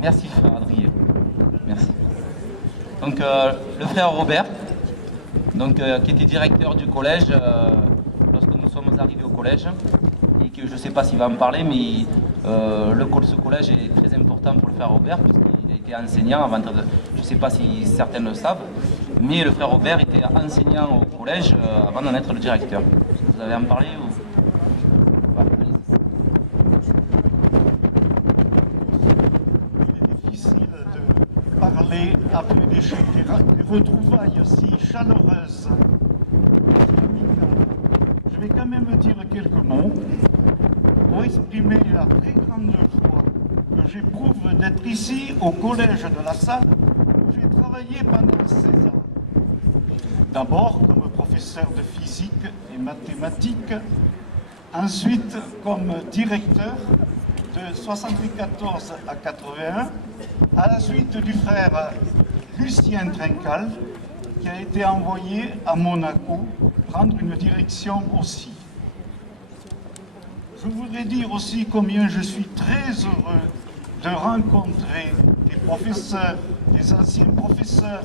Merci frère Adrien. Merci. Donc, le frère Robert, qui était directeur du collège lorsque nous sommes arrivés au collège, et que je ne sais pas s'il va en parler, mais ce collège est très important pour le frère Robert, puisqu'il a été enseignant je ne sais pas si certains le savent, mais le frère Robert était enseignant au collège avant d'en être le directeur. Vous avez en parlé ou... Voilà, il est difficile de parler après des retrouvailles si chaleureuses. Je vais quand même dire quelques mots pour exprimer la très grande joie que j'éprouve d'être ici au collège de la Salle où j'ai travaillé pendant 16 ans. D'abord comme professeur de physique et mathématiques, ensuite comme directeur de 1974 à 81, à la suite du frère Lucien Trincal, qui a été envoyé à Monaco prendre une direction aussi. Je voudrais dire aussi combien je suis très heureux de rencontrer des professeurs, des anciens professeurs,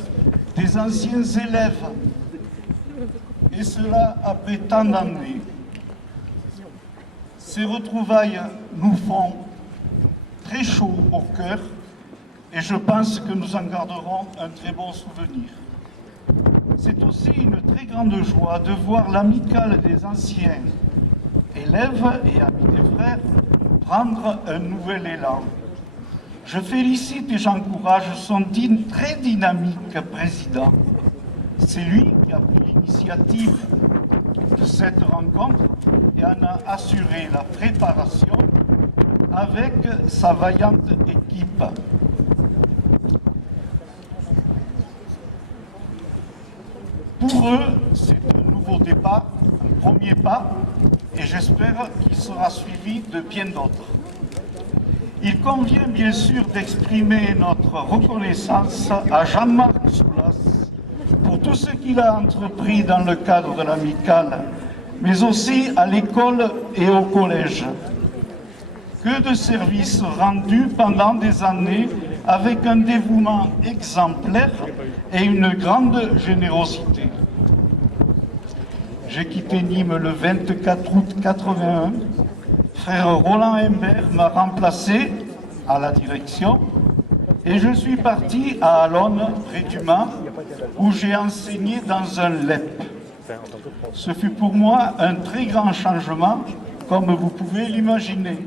des anciens élèves, et cela après tant d'années. Ces retrouvailles nous font très chaud au cœur et je pense que nous en garderons un très bon souvenir. C'est aussi une très grande joie de voir l'amicale des anciens élèves et amis des frères prendre un nouvel élan. Je félicite et j'encourage son très dynamique président. C'est lui qui a pris l'initiative de cette rencontre et en a assuré la préparation avec sa vaillante équipe. Pour eux, c'est un nouveau départ, un premier pas, et j'espère qu'il sera suivi de bien d'autres. Il convient bien sûr d'exprimer notre reconnaissance à Jean-Marc Soulas pour tout ce qu'il a entrepris dans le cadre de l'amicale, mais aussi à l'école et au collège. Que de services rendus pendant des années avec un dévouement exemplaire et une grande générosité. J'ai quitté Nîmes le 24 août 81. Frère Roland Imbert m'a remplacé à la direction et je suis parti à Alonne, près du Mans, où j'ai enseigné dans un LEP. Ce fut pour moi un très grand changement, comme vous pouvez l'imaginer,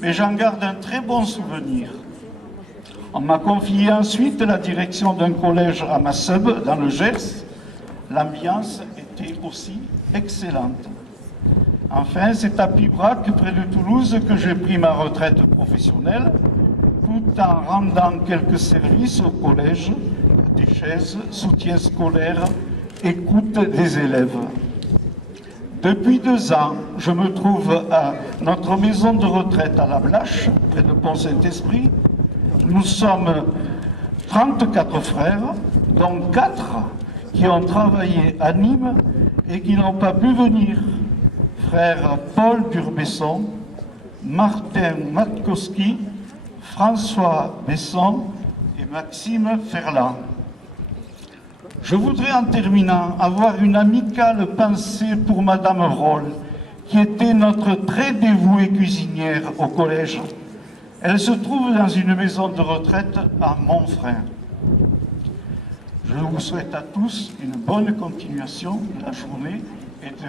mais j'en garde un très bon souvenir. On m'a confié ensuite la direction d'un collège à Masseube, dans le Gers. L'ambiance était aussi excellente. Enfin, c'est à Pibrac, près de Toulouse, que j'ai pris ma retraite professionnelle, tout en rendant quelques services au collège, catéchèse, soutien scolaire, écoute des élèves. Depuis 2 ans, je me trouve à notre maison de retraite à La Blache, près de Pont-Saint-Esprit. Nous sommes 34 frères, dont 4 qui ont travaillé à Nîmes et qui n'ont pas pu venir. Frères Paul Durbesson, Martin Matkowski, François Besson et Maxime Ferland. Je voudrais en terminant avoir une amicale pensée pour Madame Roll, qui était notre très dévouée cuisinière au collège. Elle se trouve dans une maison de retraite à Montfrein. Je vous souhaite à tous une bonne continuation de la journée et de